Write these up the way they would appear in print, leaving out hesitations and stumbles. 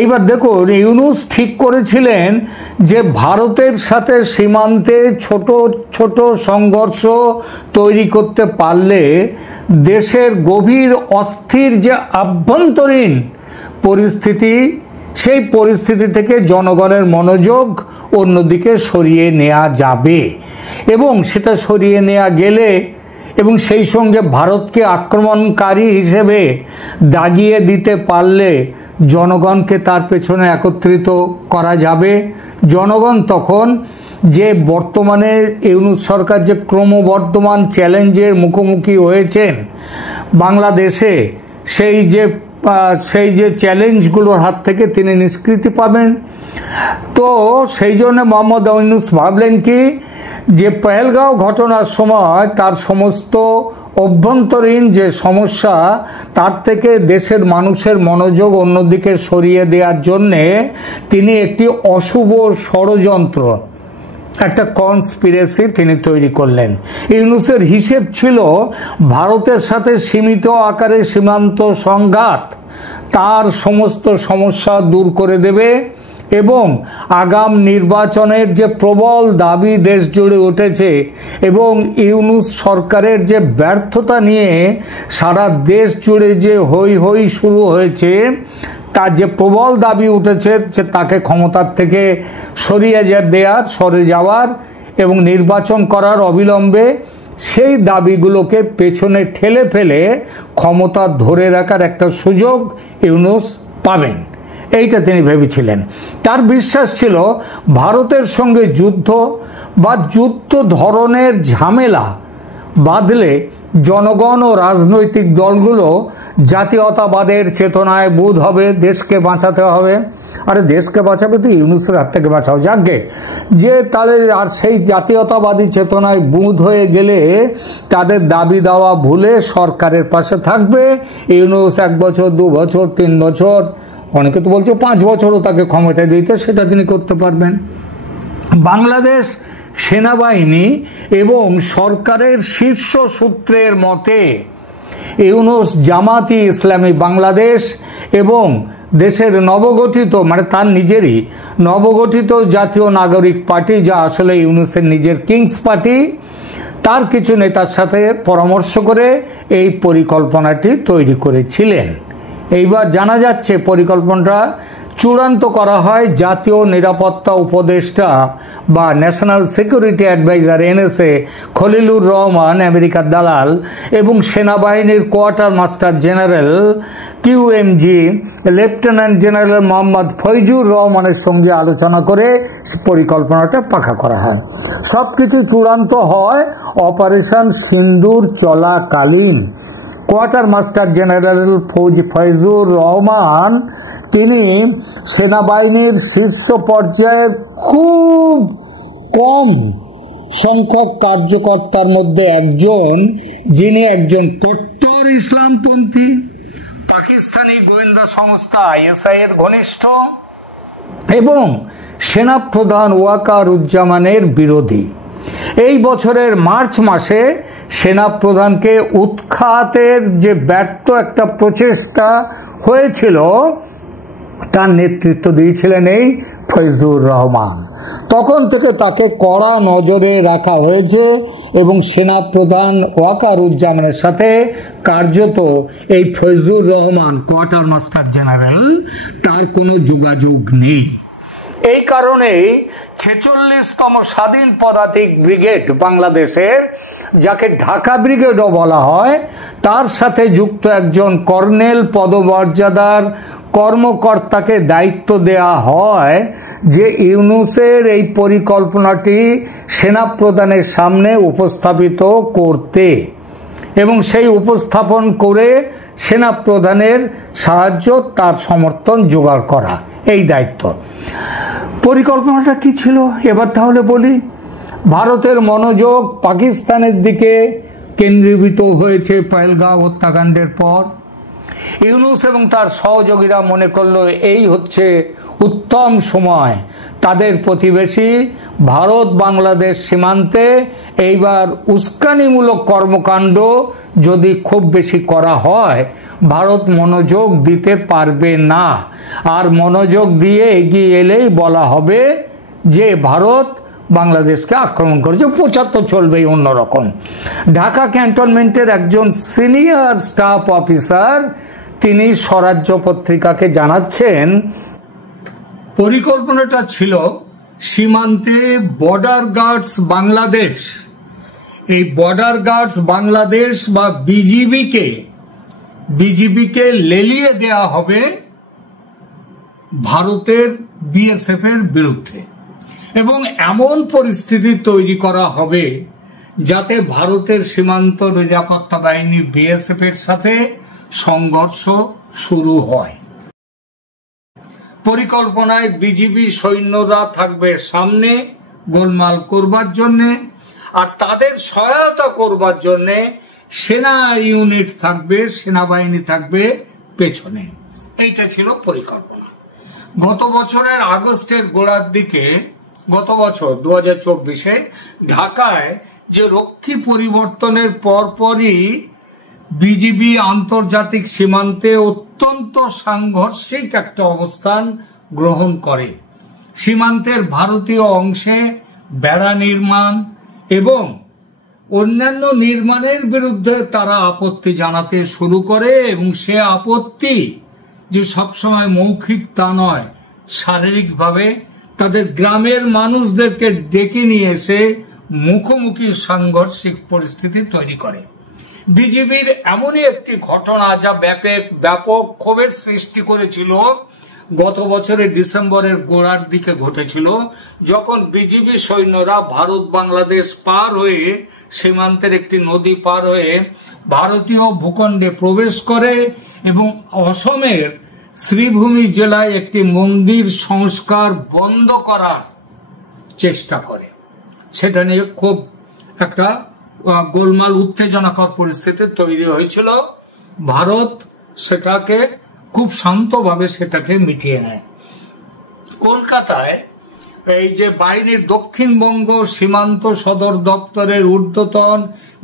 এইবার দেখুন, ইউনূস ঠিক করেছিলেন যে ভারতের সাথে সীমান্তে ছোট ছোট সংঘর্ষ তৈরি করতে পারলে দেশের গভীর অস্থির যে আভ্যন্তরীণ পরিস্থিতি, সেই পরিস্থিতি থেকে জনগণের মনোযোগ অন্যদিকে সরিয়ে নেওয়া যাবে, এবং সেটা সরিয়ে নেওয়া গেলে এবং সেই সঙ্গে ভারতকে আক্রমণকারী হিসেবে দাগিয়ে দিতে পারলে জনগণকে তার পেছনে একত্রিত করা যাবে। জনগণ তখন যে বর্তমানে ইউনূস সরকার যে ক্রমবর্ধমান চ্যালেঞ্জের মুখোমুখি হয়েছেন বাংলাদেশে, সেই যে চ্যালেঞ্জগুলোর হাত থেকে তিনি নিষ্কৃতি পাবেন। তো সেই জন্য মোহাম্মদ ইউনূস ভাবলেন কি, যে পহেলগাঁও ঘটনার সময় তার সমস্ত অভ্যন্তরীণ যে সমস্যা, তার থেকে দেশের মানুষের মনোযোগ অন্যদিকে সরিয়ে দেওয়ার জন্যে তিনি একটি অশুভ ষড়যন্ত্র, একটা কনস্পিরেসি তিনি তৈরি করলেন। ইউনূসের হিসেব ছিল ভারতের সাথে সীমিত আকারে সীমান্ত সংঘাত তার সমস্ত সমস্যা দূর করে দেবে, এবং আগাম নির্বাচনের যে প্রবল দাবি দেশ জুড়ে উঠেছে এবং ইউনূস সরকারের যে ব্যর্থতা নিয়ে সারা দেশ জুড়ে যে হৈ হৈ শুরু হয়েছে, তার যে প্রবল দাবি উঠেছে যে তাকে ক্ষমতার থেকে সরে যাওয়ার এবং নির্বাচন করার অবিলম্বে, সেই দাবিগুলোকে পেছনে ঠেলে ফেলে ক্ষমতা ধরে রাখার একটা সুযোগ ইউনূস পাবেন, এইটা তিনি ভেবেছিলেন। তার বিশ্বাস ছিল ভারতের সঙ্গে যুদ্ধ বা যুদ্ধ ধরনের ঝামেলা বাঁধলে জনগণ ও রাজনৈতিক দলগুলো জাতীয়তাবাদের চেতনায় বুঁদ হবে, দেশকে বাঁচাতে হবে। আরে দেশকে বাঁচাবে তো ইউনূসের হাত থেকে বাঁচাও যাকে, যে তাহলে আর সেই জাতীয়তাবাদী চেতনায় বুঁদ হয়ে গেলে তাদের দাবি দাওয়া ভুলে সরকারের পাশে থাকবে। ইউনূস 1 বছর 2 বছর 3 বছর, অনেকে তো বলছে 5 বছরও তাকে ক্ষমতায় দিতে, সেটা তিনি করতে পারবেন। বাংলাদেশ সেনাবাহিনী এবং সরকারের শীর্ষ সূত্রের মতে ইউনূস জামাতি ইসলামী বাংলাদেশ এবং দেশের নবগঠিত, মানে তার নিজেরই নবগঠিত জাতীয় নাগরিক পার্টি, যা আসলে ইউনূসের নিজের কিংস পার্টি, তার কিছু নেতার সাথে পরামর্শ করে এই পরিকল্পনাটি তৈরি করেছিলেন। এইবার জানা যাচ্ছে পরিকল্পনাটা চূড়ান্ত করা হয় জাতীয় নিরাপত্তা উপদেষ্টা বা national security adviser NSA Khalilur Rahman, আমেরিকার দালাল, এবং সেনাবাহিনীর quarter master general QMG lieutenant general Mohammad Faizur রহমানের সঙ্গে আলোচনা করে পরিকল্পনাটা পাকা করা হয়। সবকিছু চূড়ান্ত হয় অপারেশন সিন্দুর চলাকালীন। Quarter master general Faizur Rahman তিনি সেনাবাহিনীর শীর্ষ পর্যায়ের খুব কম সংখ্যক কার্যকর্তার মধ্যে একজন, যিনি একজন কট্টর ইসলামপন্থী, পাকিস্তানি গোয়েন্দা সংস্থা ISI এর ঘনিষ্ঠ এবং সেনাপ্রধান ওয়াকারুজ্জামানের বিরোধী। এই বছরের মার্চ মাসে সেনাপ্রধানকে উৎখাতের যে ব্যর্থ একটা প্রচেষ্টা হয়েছিল, তার নেতৃত্ব দিয়েছিলেন এই ফৈজুর রহমান। তখন থেকে তাকে কড়া নজরে রাখা হয়েছে এবং সেনাপ্রধান ওয়াকারুজ্জামানের সাথে কার্যত এই Faizur Rahman quarter master general, তার কোনো যোগাযোগ নেই। এই কারণেই 46তম স্বাধীন পদাতিক ব্রিগেড বাংলাদেশের, যাকে ঢাকা ব্রিগেডও বলা হয়, তার সাথে যুক্ত একজন কর্নেল পদমর্যাদার কর্মকর্তাকে দায়িত্ব দেয়া হয় যে ইউনূসের এই পরিকল্পনাটি সেনাপ্রধানের সামনে উপস্থাপিত করতে এবং সেই উপস্থাপন করে সেনাপ্রধানের সাহায্য, তার সমর্থন জোগাড় করা, এই দায়িত্ব। পরিকল্পনাটা কি ছিল এবার তাহলে বলি। ভারতের মনোযোগ পাকিস্তানের দিকে কেন্দ্রীভূত হয়েছে পহেলগাঁও হত্যাকাণ্ডের পর। ইউনূস এবং তার সহযোগীরা মনে করল এই হচ্ছে উত্তম সময় তাদের প্রতিবেশী ভারত বাংলাদেশ সীমান্তে এইবার উস্কানিমূলক কর্মকাণ্ড যদি খুব বেশি করা হয় ভারত মনোযোগ দিতে পারবে না, আর মনোযোগ দিয়ে এগিয়ে এলেই বলা হবে যে ভারত বাংলাদেশকে আক্রমণ করেছে, প্রচার তো চলবেই অন্যরকম। ঢাকা ক্যান্টনমেন্টের একজন সিনিয়র স্টাফ অফিসার তিনি স্বরাজ্য পত্রিকাকে জানাচ্ছেন পরিকল্পনাটা ছিল সীমান্তে বর্ডার গার্ডস বাংলাদেশ, এই বর্ডার গার্ডস বাংলাদেশ বা বিজিবিকে লেলিয়ে দেয়া হবে ভারতের বিএসএফ এর বিরুদ্ধে, এবং এমন পরিস্থিতি তৈরি করা হবে যাতে ভারতের সীমান্ত নিরাপত্তা বাহিনী বিএসএফ এর সাথে সংঘর্ষ শুরু হয়। পরিকল্পনায় বিজিবি সৈন্যরা থাকবে সামনে গোলমাল করবার জন্য, আর তাদের সহায়তা করবার জন্য সেনা ইউনিট থাকবে, সেনাবাহিনী থাকবে পেছনে। এইটা ছিল পরিকল্পনা। গত বছরের আগস্টের গোড়ার দিকে, গত বছর 2024-এ ঢাকায় যে রক্ষী পরিবর্তনের পরপরই বিজিবি আন্তর্জাতিক সীমান্তে অত্যন্ত সাংঘর্ষিক একটা অবস্থান গ্রহণ করে। সীমান্তের ভারতীয় অংশে বেড়া নির্মাণ এবং অন্যান্য নির্মাণের বিরুদ্ধে তারা আপত্তি জানাতে শুরু করে, এবং সে আপত্তি যে সবসময় মৌখিক তা নয়, শারীরিকভাবে তাদের গ্রামের মানুষদেরকে ডেকে নিয়ে এসে মুখোমুখি সাংঘর্ষিক পরিস্থিতি তৈরি করে। বিজিবির এমনই একটি ঘটনা যা ব্যাপক ক্ষোভের সৃষ্টি করেছিল গত বছরের ডিসেম্বরের গোড়ার দিকে ঘটেছিল, যখন বিজিবি সৈন্যরা ভারত বাংলাদেশ পার হয়ে সীমান্তের একটি নদী পার হয়ে ভারতীয় ভূখণ্ডে প্রবেশ করে এবং অসমের শ্রীভূমি জেলায় একটি মন্দির সংস্কার বন্ধ করার চেষ্টা করে। সেটা নিয়ে খুব একটা গোলমাল উত্তেজনাকর পরিস্থিতি তৈরি হয়েছিল। ভারত সেটাকে খুব শান্তভাবে সেটাকে মিটিয়ে নেয়। কলকাতায় এই যে বাহিনীর দক্ষিণবঙ্গ সীমান্ত সদর দপ্তরের ঊর্ধ্বতন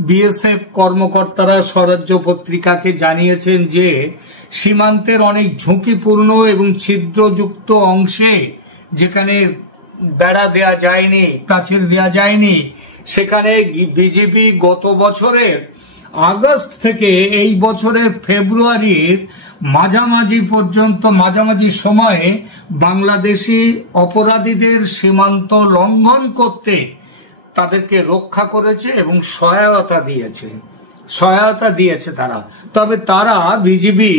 বিএসএফ কর্মকর্তারা স্বরাজ্য পত্রিকাকে জানিয়েছেন যে সীমান্তের অনেক ঝুঁকিপূর্ণ এবং ছিদ্রযুক্ত অংশে, যেখানে বেড়া দেয়া যায়নি, প্রাচীর দেয়া যায়নি, সেখানে বিজিবি গত বছরের আগস্ট থেকে এই বছরের ফেব্রুয়ারির মাঝামাঝি সময়ে বাংলাদেশি অপরাধীদের সীমান্ত লঙ্ঘন করতে তাদেরকে রক্ষা করেছে এবং সহায়তা দিয়েছে তারা। তবে তারা বিজিবি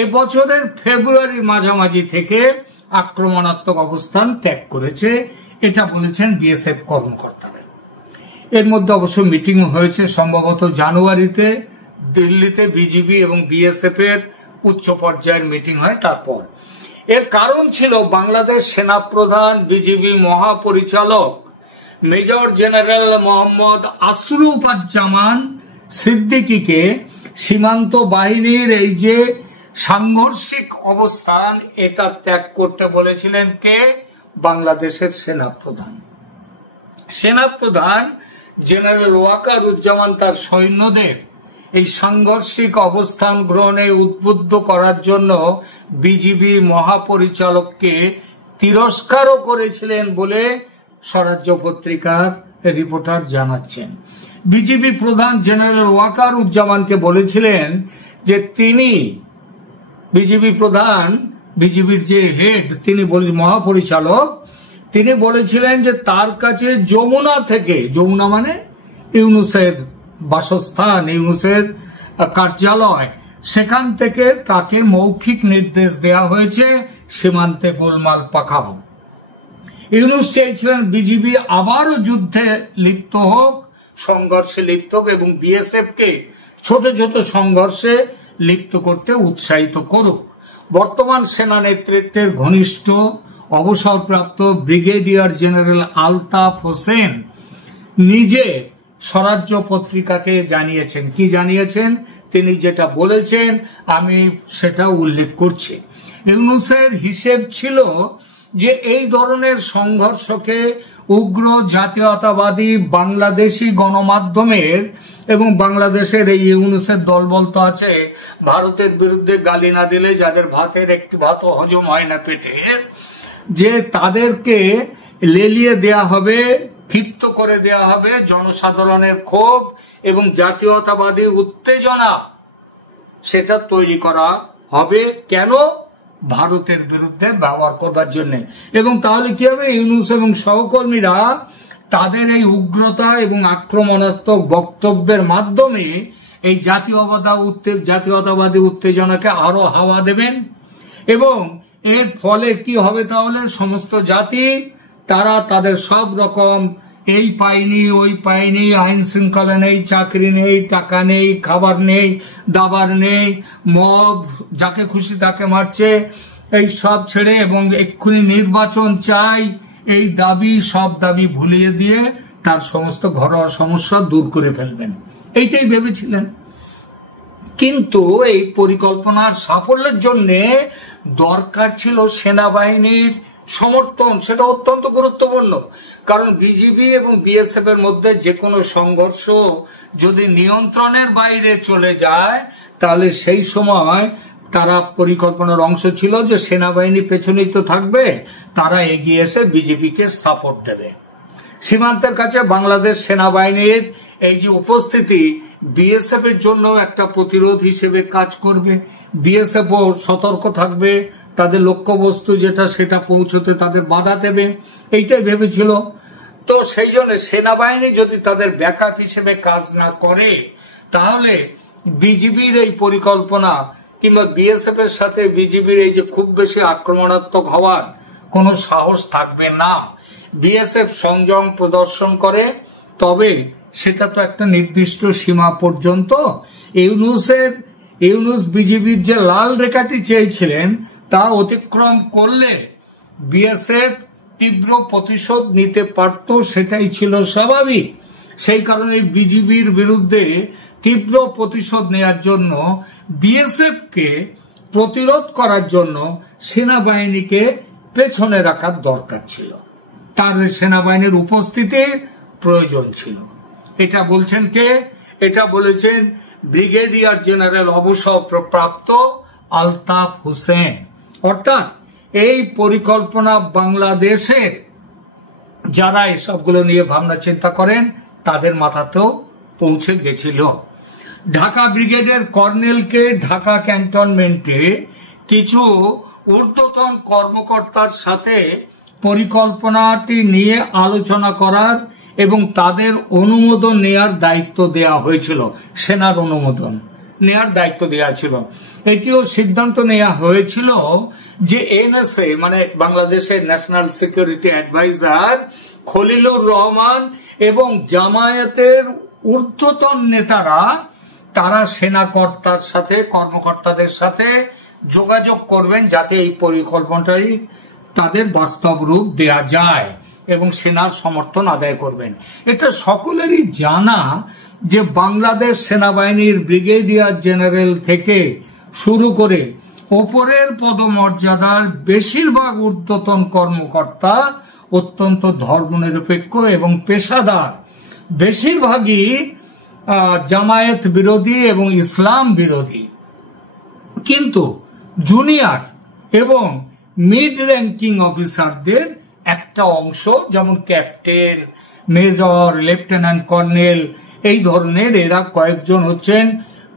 এবছরের ফেব্রুয়ারি মাঝামাঝি থেকে আক্রমণাত্মক অবস্থান ত্যাগ করেছে, এটা বলেছেন বিএসএফ কর্মকর্তারা। এর মধ্যে অবশ্য মিটিং হয়েছে সম্ভবত জানুয়ারিতে দিল্লিতে, বিজিবি এবং বিএসএফ এর উচ্চ পর্যায়ের মিটিং হয় তারপর। এর কারণ ছিল বাংলাদেশ সেনাপ্রধান বিজিবি মহাপরিচালক মেজর জেনারেল মোহাম্মদ আশরাফুজ্জামান সিদ্দিকীকে সীমান্ত বাহিনীর এই যে সাংঘর্ষিক অবস্থান এটা ত্যাগ করতে বলেছিলেন কে? বাংলাদেশের সেনাপ্রধান জেনারেল ওয়াকারুজ্জামান তার সৈন্যদের এই সাংঘর্ষিক অবস্থান গ্রহণে উদ্বুদ্ধ করার জন্য বিজিবি মহাপরিচালককে তিরস্কারও করেছিলেন বলে স্বরাজ্য পত্রিকার রিপোর্টার জানাচ্ছেন। বিজিবি প্রধান জেনারেল ওয়াকারুজ্জামানকে বলেছিলেন যে তিনি বিজিবির যে হেড, তিনি মহাপরিচালক, তিনি বলেছিলেন যে তার কাছে যমুনা মানে ইউনূসের বাসস্থান, ইউনূসের কার্যালয়, সেখান থেকে তাকে মৌখিক নির্দেশ দেয়া হয়েছে সীমান্তে গোলমাল পাকাবো। ইউনূস চেয়েছিলেন বিজিবি আবারও যুদ্ধে লিপ্ত হোক, সংঘর্ষে লিপ্ত হোক এবং বিএসএফ কে ছোট ছোট সংঘর্ষে লিপ্ত করতে উৎসাহিত করুক। বর্তমান সেনা নেতৃত্বের ঘনিষ্ঠ অবসরপ্রাপ্ত ব্রিগেডিয়ার জেনারেল আলতাফ হোসেন নিজে স্বরাজ্য পত্রিকাকে জানিয়েছেন। কি জানিয়েছেন? তিনি যেটা বলেছেন আমি সেটা উল্লেখ করছি। ইউনূসের হিসেব ছিল যে এই ধরনের সংঘর্ষকে উগ্র জাতীয়তাবাদী বাংলাদেশি গণমাধ্যমের এবং বাংলাদেশের এই ইউনূসের দলবল তো আছে ভারতের বিরুদ্ধে গালি না দিলে যাদের ভাতের একটি ভাতও হজম হয় না পেটে, যে তাদেরকে লেলিয়ে দেয়া হবে, ক্ষিপ্ত করে দেয়া হবে, জনসাধারণের ক্ষোভ এবং জাতীয়তাবাদী উত্তেজনা সেটা তৈরি করা হবে। কেন? ভারতের বিরুদ্ধে ব্যবহার করবার জন্য। এবং তাহলে কি হবে? ইউনূস এবং সহকর্মীরা তাদের এই উগ্রতা এবং আক্রমণাত্মক বক্তব্যের মাধ্যমে এই জাতীয়তাবাদী উত্তেজনাকে আরো হাওয়া দেবেন। এবং এর ফলে কি হবে? তাহলে সমস্ত জাতি তারা তাদের সব রকম এই পায়নি ওই পায়নি, আইন শৃঙ্খলা নেই, চাকরি নেই, টাকা নেই, খাবার নেই, দাবার নেই, মব যাকে খুশি তাকে মারছে, এই সব ছেড়ে এবং এক্ষুনি নির্বাচন চাই, এই দাবি সব দাবি ভুলিয়ে দিয়ে তার সমস্ত ঘরোয়া সমস্যা দূর করে ফেলবেন, এইটাই ভেবেছিলেন। কিন্তু এই পরিকল্পনার সাফল্যের জন্য দরকার ছিল সেনাবাহিনীর সমর্থন। সেটা অত্যন্ত গুরুত্বপূর্ণ, কারণ বিজিবি এবং বিএসএফ এর মধ্যে যে কোনো সংঘর্ষ যদি নিয়ন্ত্রণের বাইরে চলে যায় তাহলে সেই সময় তারা পরিকল্পনার অংশ ছিল যে সেনাবাহিনী পেছনেই তো থাকবে, তারা এগিয়ে এসে বিজেপিকে সাপোর্ট দেবে। সীমান্তের কাছে বাংলাদেশ সেনাবাহিনীর এই যে উপস্থিতি বিএসএফ এর জন্য একটা প্রতিরোধ হিসেবে কাজ করবে। বিএসএফ ও সতর্ক থাকবে, তাদের লক্ষ্যবস্তু যেটা সেটা পৌঁছতে তাদের বাধা দেবে, এইটাই ভেবেছিল। তো সেই জন্য সেনাবাহিনী যদি তাদের ব্যাকআপ হিসেবে কাজ না করে তাহলে বিজিবির এই পরিকল্পনা কিংবা বিএসএফ এর সাথে বিজিবির এই যে খুব বেশি আক্রমণাত্মক হওয়ার কোনো সাহস থাকবে না। বিএসএফ সংযম প্রদর্শন করে, তবে সেটা তো একটা নির্দিষ্ট সীমা পর্যন্ত। ইউনূস বিজিবির যে লাল রেখাটি চেয়েছিলেন তা অতিক্রম করলে বিএসএফ তীব্র প্রতিশোধ নিতে পারত, সেটাই ছিল স্বাভাবিক। সেই কারণে বিজিবির বিরুদ্ধে তীব্র প্রতিশোধ নেওয়ার জন্য বিএসএফ কে প্রতিরোধ করার জন্য সেনাবাহিনীকে পেছনে রাখার দরকার ছিল, তার সেনাবাহিনীর উপস্থিতির প্রয়োজন ছিল। এটা বলছেন কে? এটা বলেছেন ব্রিগেডিয়ার জেনারেল অবসরপ্রাপ্ত আলতাফ হোসেন। অর্থাৎ এই পরিকল্পনা বাংলাদেশের যারা এসবগুলো নিয়ে ভাবনা চিন্তা করেন তাদের মাথাতেও পৌঁছে গেছিল। ঢাকা ব্রিগেডের কর্নেলকে ঢাকা ক্যান্টনমেন্টে কিছু ঊর্ধ্বতন কর্মকর্তার সাথে পরিকল্পনাটি নিয়ে আলোচনা করার এবং তাদের অনুমোদন নেয়ার দায়িত্ব দেয়া হয়েছিল। সেনার অনুমোদন নেয়ার দায়িত্ব দেওয়া ছিল। এটিও সিদ্ধান্ত নেওয়া হয়েছিল যে এনএসএ মানে বাংলাদেশের national security adviser Khalilur Rahman এবং জামায়াতের ঊর্ধ্বতন নেতারা তারা সেনা কর্মকর্তাদের সাথে যোগাযোগ করবেন যাতে এই পরিকল্পনাটাই তাদের বাস্তব রূপ দেয়া যায় এবং সেনার সমর্থন আদায় করবেন। এটা সকলেরই জানা যে বাংলাদেশ সেনাবাহিনীর ব্রিগেডিয়ার জেনারেল থেকে শুরু করে ওপরের পদমর্যাদার বেশিরভাগ ঊর্ধ্বতন কর্মকর্তা অত্যন্ত ধর্মনিরপেক্ষ এবং পেশাদার, বেশিরভাগই জামায়াত বিরোধী এবং ইসলাম বিরোধী। কিন্তু জুনিয়র এবং মিড র্যাঙ্কিং অফিসারদের একটা অংশ, যেমন ক্যাপ্টেন, মেজর, লেফটেন্যান্ট কর্নেল, এই ধরনের এরা কয়েকজন হচ্ছেন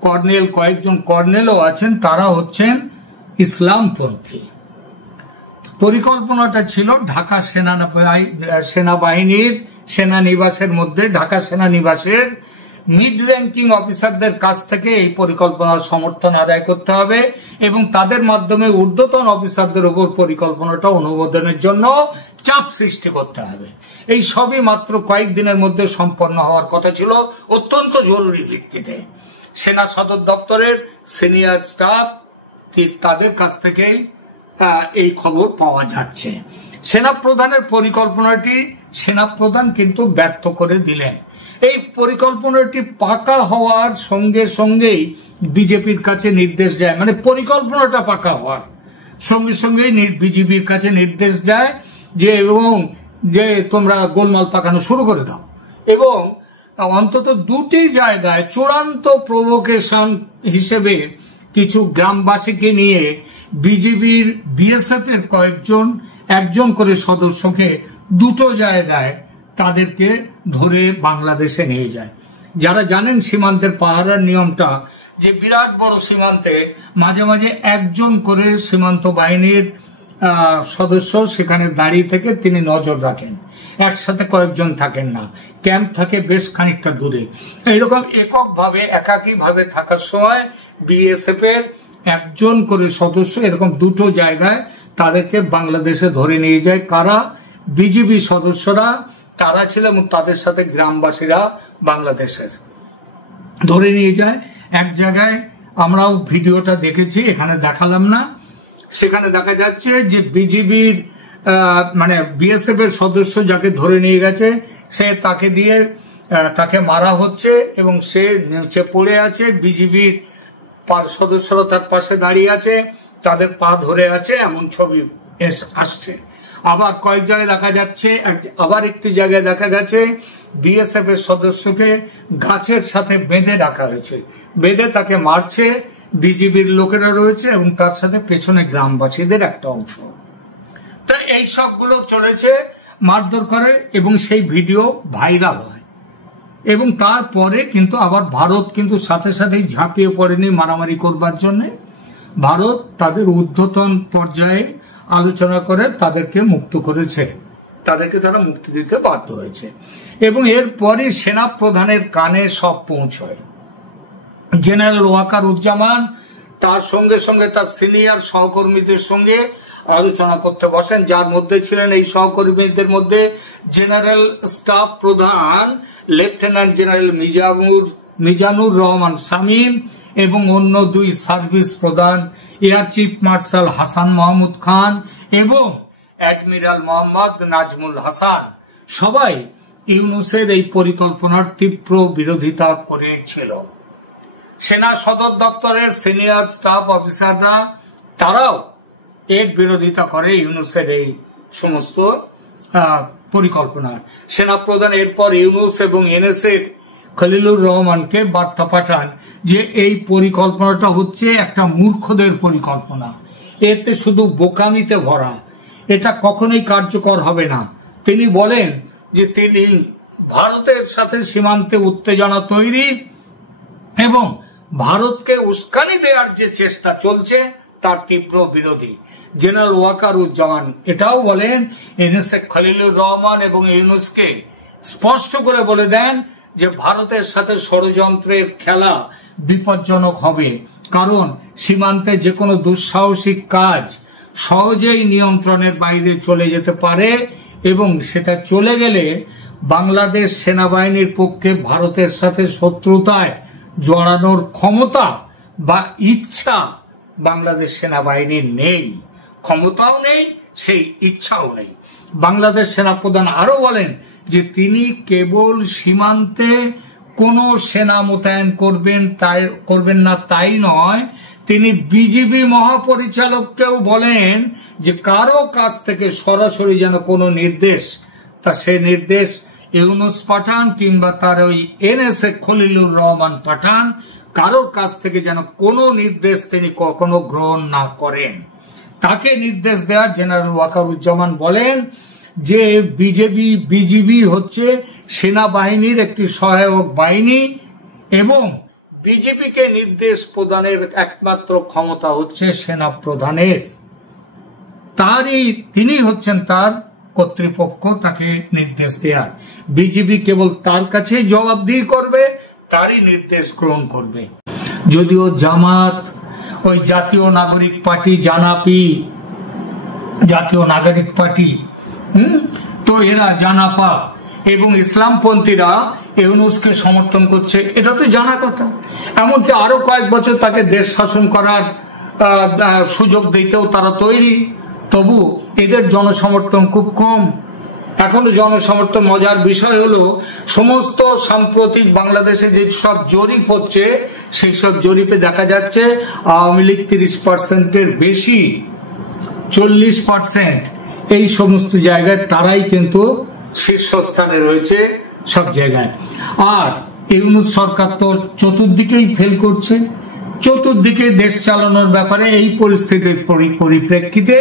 কর্নেল, কয়েকজন কর্নেলও আছেন, তারা হচ্ছেন ইসলামপন্থী। পরিকল্পনাটা ছিল ঢাকা সেনাবাহিনীর সেনানিবাসের মধ্যে ঢাকা সেনানিবাসের মিড র্যাঙ্কিং অফিসারদের কাছ থেকে এই পরিকল্পনার সমর্থন আদায় করতে হবে এবং তাদের মাধ্যমে ঊর্ধ্বতন অফিসারদের উপর পরিকল্পনাটা অনুমোদনের জন্য চাপ সৃষ্টি করতে হবে। এই সবই মাত্র কয়েকদিনের মধ্যে সম্পন্ন হওয়ার কথা ছিল অত্যন্ত জরুরি ভিত্তিতে। সেনা সদর দপ্তরের সিনিয়র স্টাফ তাদের কাছ থেকেই এই খবর পাওয়া যাচ্ছে। সেনাপ্রধানের পরিকল্পনাটি সেনাপ্রধান কিন্তু ব্যর্থ করে দিলেন এই পরিকল্পনাটি পাকা হওয়ার সঙ্গে সঙ্গেই বিজেপির কাছে নির্দেশ যায়, মানে পরিকল্পনাটা পাকা হওয়ার সঙ্গে সঙ্গেই বিজেপির কাছে নির্দেশ যায় যে এবং যে তোমরা গোলমাল পাকানো শুরু করে দাও। এবং অন্তত দুটি জায়গায় চূড়ান্ত প্রভোকেশন হিসেবে কিছু গ্রামবাসীকে নিয়ে বিজেপির বিএসএফ এর একজন করে সদস্যকে দুটো জায়গায় তাদেরকে ধরে বাংলাদেশে নিয়ে যায়। যারা জানেন সীমান্তের পাহারার নিয়মটা, যে বিরাট বড় সীমান্তে মাঝে মাঝে একজন করে সীমান্ত বাহিনীর সদস্য সেখানে দাঁড়িয়ে থেকে তিনি নজর রাখেন, একসাথে কয়েকজন থাকেন না, ক্যাম্প থাকে বেশ খানিকটা দূরে। এইরকম একাকীভাবে থাকার সময় বিএসএফ এর একজন করে সদস্য এরকম দুটো জায়গায় তাদেরকে বাংলাদেশে ধরে নিয়ে যায়। কারা? বিজিবি সদস্যরা তারা ছিল এবং তাদের সাথে গ্রামবাসীরা বাংলাদেশের ধরে নিয়ে যায়। এক জায়গায় আমরাও ভিডিওটা দেখেছি, এখানে দেখালাম না। সেখানে দেখা যাচ্ছে যে বিজিবির মানে বিএসএফ এর সদস্য যাকে ধরে নিয়ে গেছে সে তাকে মারা হচ্ছে এবং সে নিচে পড়ে আছে। বিজিবির সদস্যরা তার পাশে দাঁড়িয়ে আছে, তাদের পা ধরে আছে, এমন ছবি আসছে। আবার কয়েক জায়গায় দেখা যাচ্ছে, আবার একটি জায়গায় দেখা গেছে বিএসএফ এর সদস্যকে গাছের সাথে বেঁধে রাখা হয়েছে, বেঁধে তাকে মারছে। বিজিবির লোকেরা রয়েছে এবং তার সাথে পেছনে গ্রামবাসীদের একটা অংশ। তো এই সবগুলো চলেছে, মারধর করে এবং সেই ভিডিও ভাইরাল হয়। এবং তারপরে কিন্তু আবার ভারত কিন্তু সাথে সাথেই ঝাঁপিয়ে পড়েনি মারামারি করবার জন্য। ভারত তাদের ঊর্ধ্বতন পর্যায়ে আলোচনা করে তাদেরকে মুক্ত করেছে, তাদেরকে তারা মুক্তি দিতে বাধ্য হয়েছে। এবং এরপরে সেনা প্রধানের কানে সব পৌঁছয়। জেনারেল ওয়াকারুজ্জামান তার সঙ্গে সঙ্গে তার সিনিয়র সহকর্মীদের সঙ্গে আলোচনা করতে বসেন, যার মধ্যে ছিলেন এই সহকর্মীদের মধ্যে জেনারেল স্টাফ প্রধান লেফটেন্যান্ট জেনারেল মিজানুর রহমান শামীম এবং অন্য দুই সার্ভিস প্রধান air chief marshal Hasan Mahmud Khan এবং অ্যাডমিরাল মোহাম্মদ নাজমুল হাসান। সবাই ইউনূসের এই পরিকল্পনার তীব্র বিরোধিতা করেছিল। সেনা সদর দপ্তরের সিনিয়র স্টাফ অফিসাররা তারাও এর বিরোধিতা করে ইউনূসের এই সমস্ত পরিকল্পনার। সেনা প্রধান এরপর ইউনূস এবং এনএসএ খলিলুর রহমানকে বার্তা পাঠান যে এই পরিকল্পনাটা হচ্ছে একটা মূর্খদের পরিকল্পনা, এতে শুধু বোকামিতে ভরা, এটা কখনোই কার্যকর হবে না। তিনি বলেন যে তিনি ভারতের সাথে সীমান্তে উত্তেজনা তৈরি এবং ভারতকে উস্কানি দেওয়ার যে চেষ্টা চলছে তার তীব্র বিরোধী। জেনারেল ওয়াকারুজ্জামান এটাও বলেন, এনএসএ খলিলুর রহমান এবং ইউনূসকে স্পষ্ট করে বলে দেন যে ভারতের সাথে ষড়যন্ত্রের খেলা বিপজ্জনক হবে, কারণ সীমান্তে যে কোনো দুঃসাহসিক কাজ সহজেই নিয়ন্ত্রণের বাইরে চলে যেতে পারে এবং সেটা চলে গেলে বাংলাদেশ সেনাবাহিনীর পক্ষে ভারতের সাথে শত্রুতায় জড়ানোর ক্ষমতা বা ইচ্ছা বাংলাদেশ সেনাবাহিনীর নেই, ক্ষমতাও নেই, সেই ইচ্ছাও নেই। বাংলাদেশ সেনাপ্রধান আরো বলেন যে তিনি কেবল সীমান্তে কোনো সেনা মোতায়েন করবেন না তাই নয়, তিনি বিজিবি মহাপরিচালককেও বলেন যে কারো কাছ থেকে সরাসরি যেন কোনো নির্দেশ, সে নির্দেশ ইউনূস পাঠান কিংবা তার ওই এনএসএ খলিলুর রহমান পাঠান, কারোর কাছ থেকে যেন কোনো নির্দেশ তিনি কখনো গ্রহণ না করেন। তাকে নির্দেশ দেওয়ার জেনারেল ওয়াকারুজ্জামান বলেন যে বিজিবি হচ্ছে সেনাবাহিনীর একটি সহায়ক বাহিনী এবং বিজেপিকে নির্দেশ প্রদানের একমাত্র ক্ষমতা হচ্ছে সেনা প্রধানের। তিনি হচ্ছেন তার কর্তৃপক্ষ, তাকে নির্দেশ দেয়া। বিজেপি কেবল তার কাছে জবাবদিহি করবে, তারই নির্দেশ গ্রহণ করবে। যদিও জামাত, ওই জাতীয় নাগরিক পার্টি, জাতীয় নাগরিক পার্টি, তো এরা জানাপা এবং ইসলামপন্থীরা ইউনূসকে সমর্থন করছে, এটা তো জানা কথা। এমনকি আরো কয়েক বছর তাকে দেশ শাসন করার সুযোগ দিতেও তারা তৈরি, তবু এদের জনসমর্থন খুব কম। এখনো জনসমর্থন। মজার বিষয় হলো সমস্ত সাম্প্রতিক বাংলাদেশে যে সব জরিপ হচ্ছে সেই সব জরিপে দেখা যাচ্ছে আওয়ামী লীগ 30%-এর বেশি, 40% এই সমস্ত জায়গায় তারাই কিন্তু শীর্ষস্থানে রয়েছে সব জায়গায়। আর ইউনূস সরকার তো চতুর্দিকেই ফেল করছে। চতুর্দিকে দেশ চালানোর ব্যাপারে এই পরিস্থিতির পরিপ্রেক্ষিতে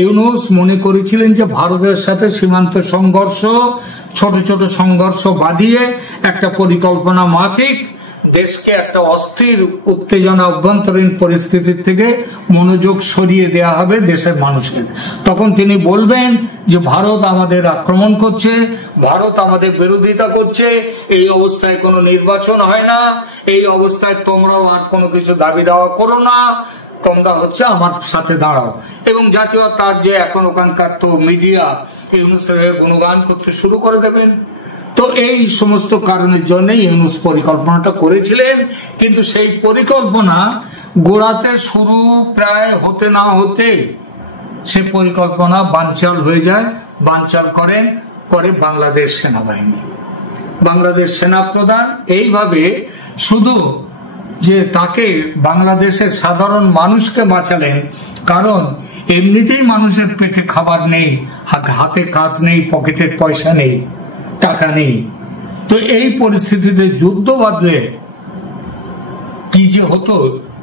ইউনূস মনে করেছিলেন যে ভারতের সাথে সীমান্ত সংঘর্ষ, ছোট ছোট সংঘর্ষ বাঁধিয়ে একটা পরিকল্পনা মাফিক দেশকে একটা অস্থির উত্তেজনা অভ্যন্তরীণ পরিস্থিতির থেকে মনোযোগ সরিয়ে দেয়া হবে দেশের মানুষকে। তখন তিনি বলবেন যে ভারত আমাদের আক্রমণ করছে, ভারত আমাদের বিরোধিতা করছে, এই অবস্থায় কোনো নির্বাচন হয় না, এই অবস্থায় তোমরাও আর কোনো কিছু দাবি দাওয়া করো না, তোমরা হচ্ছে আমার সাথে দাঁড়াও। এবং জাতীয়তার যে এখন ওখানকার তো মিডিয়া ইউনূসের গুণগান করতে শুরু করে দেবেন। তো এই সমস্ত কারণের জন্য ইউনূস পরিকল্পনাটা করেছিলেন। কিন্তু সেই পরিকল্পনা গোড়াতে শুরু প্রায় হতে না হতে সে পরিকল্পনা বানচাল হয়ে যায়। বানচাল করে বাংলাদেশ সেনাবাহিনী, বাংলাদেশ সেনাপ্রধান। এইভাবে শুধু যে তাকে বাংলাদেশের সাধারণ মানুষকে বাঁচালেন, কারণ এমনিতেই মানুষের পেটে খাবার নেই, হাতে কাজ নেই, পকেটের পয়সা নেই, টাকা নেই। তো এই পরিস্থিতিতে যুদ্ধ বাঁধলে কি যে হতো,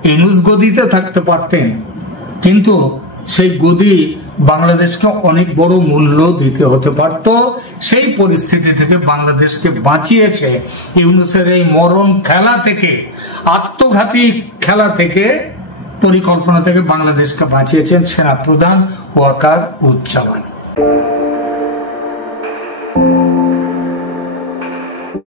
ইউনূস গদিতে থাকতে পারতেন, কিন্তু সেই গদি বাংলাদেশকে অনেক বড় মূল্য দিতে হতে পারত। সেই পরিস্থিতি থেকে বাংলাদেশকে বাঁচিয়েছে ইউনূসের এই মরণ খেলা থেকে, আত্মঘাতী খেলা থেকে, পরিকল্পনা থেকে বাংলাদেশকে বাঁচিয়েছেন সেনাপ্রধান ওয়াকার উজ্জামান।